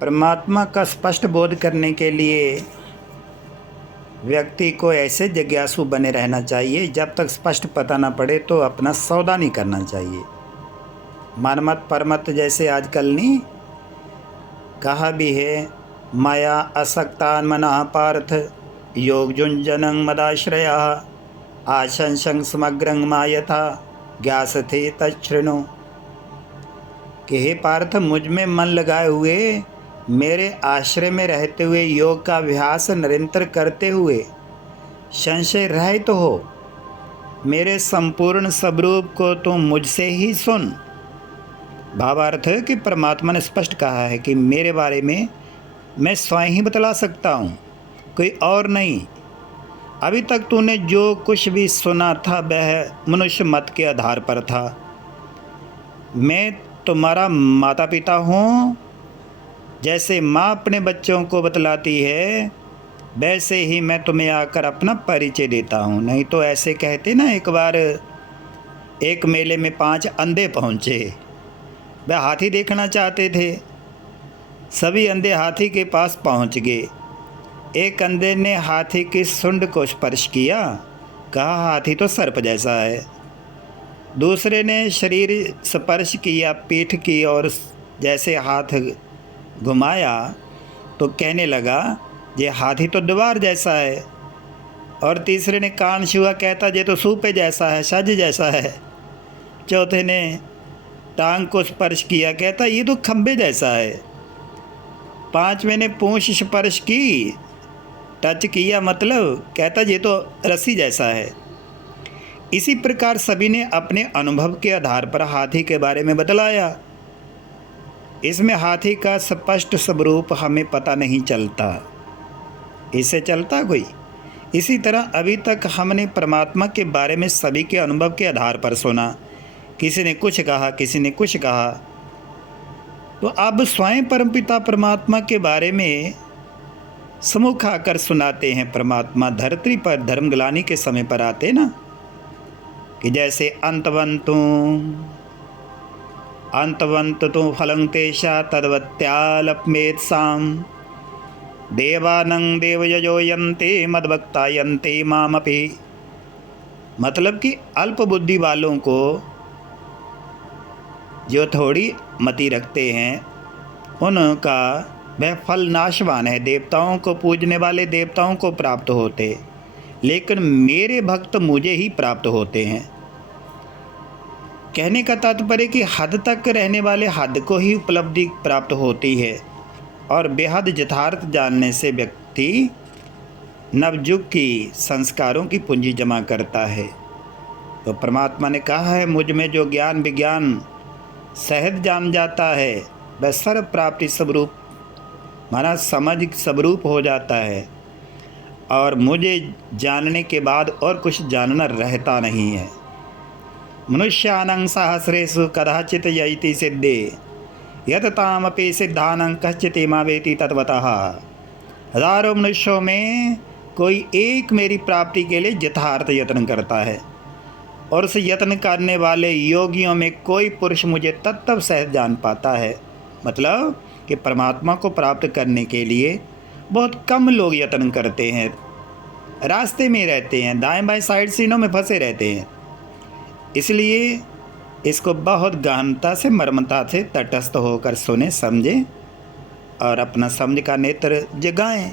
परमात्मा का स्पष्ट बोध करने के लिए व्यक्ति को ऐसे जिज्ञासु बने रहना चाहिए। जब तक स्पष्ट पता न पड़े तो अपना सौदा नहीं करना चाहिए। मनमत परमत जैसे आजकल नहीं कहा भी है, माया असक्तान मना पार्थ योग जुंजनं मदाश्रया आशंसं समग्रं मायथा ज्ञासथे तच्छृणु। कि हे पार्थ, मुझ में मन लगाए हुए, मेरे आश्रय में रहते हुए, योग का अभ्यास निरंतर करते हुए संशय रहित तो हो, मेरे संपूर्ण स्वरूप को तुम मुझसे ही सुन। भावार्थ है कि परमात्मा ने स्पष्ट कहा है कि मेरे बारे में मैं स्वयं ही बतला सकता हूँ, कोई और नहीं। अभी तक तूने जो कुछ भी सुना था वह मनुष्य मत के आधार पर था। मैं तुम्हारा माता पिता हूँ। जैसे माँ अपने बच्चों को बतलाती है वैसे ही मैं तुम्हें आकर अपना परिचय देता हूँ। नहीं तो ऐसे कहते ना, एक बार एक मेले में 5 अंधे पहुँचे। वह हाथी देखना चाहते थे। सभी अंधे हाथी के पास पहुँच गए। एक अंधे ने हाथी की सूंड को स्पर्श किया, कहा हाथी तो सर्प जैसा है। दूसरे ने शरीर स्पर्श किया, पीठ की ओर जैसे हाथ घुमाया तो कहने लगा ये हाथी तो द्वार जैसा है। और तीसरे ने कान छुआ, कहता ये तो सूपे जैसा है, सज जैसा है। चौथे ने टांग को स्पर्श किया, कहता ये तो खंबे जैसा है। 5वें ने पूंछ स्पर्श की, टच किया, मतलब कहता ये तो रस्सी जैसा है। इसी प्रकार सभी ने अपने अनुभव के आधार पर हाथी के बारे में बतलाया। इसमें हाथी का स्पष्ट स्वरूप हमें पता नहीं चलता, इससे चलता कोई। इसी तरह अभी तक हमने परमात्मा के बारे में सभी के अनुभव के आधार पर सुना। किसी ने कुछ कहा, किसी ने कुछ कहा। तो अब स्वयं परमपिता परमात्मा के बारे में सम्मुख आकर सुनाते हैं। परमात्मा धरती पर धर्मग्लानि के समय पर आते ना, कि जैसे अंतवंतु फलं तेषा तद्वत्यालप्मेत्साम देवानं देवयजो यन्ते मद्भक्ता यन्ते मामपि। मतलब कि अल्प बुद्धि वालों को, जो थोड़ी मति रखते हैं, उनका वह फल नाशवान है। देवताओं को पूजने वाले देवताओं को प्राप्त होते, लेकिन मेरे भक्त मुझे ही प्राप्त होते हैं। कहने का तात्पर्य कि हद तक रहने वाले हद को ही उपलब्धि प्राप्त होती है, और बेहद यथार्थ जानने से व्यक्ति नवयुग की संस्कारों की पूंजी जमा करता है। तो परमात्मा ने कहा है, मुझ में जो ज्ञान विज्ञान सहज जान जाता है वह सर्व प्राप्ति स्वरूप, माना समझ स्वरूप हो जाता है, और मुझे जानने के बाद और कुछ जानना रहता नहीं है। मनुष्यानं सहस्रेषु कदाचित् यैति सिद्धे यत तामपि सिद्धानं कश्चित् मावेति तत्वतः। हजारों मनुष्यों में कोई एक मेरी प्राप्ति के लिए यथार्थ यत्न करता है, और उस यत्न करने वाले योगियों में कोई पुरुष मुझे तत्व सहज जान पाता है। मतलब कि परमात्मा को प्राप्त करने के लिए बहुत कम लोग यत्न करते हैं, रास्ते में रहते हैं, दाएं बाएं साइड सीनों में फंसे रहते हैं। इसलिए इसको बहुत गहनता से, मर्मता से तटस्थ होकर सुने, समझें और अपना समझ का नेत्र जगाएं।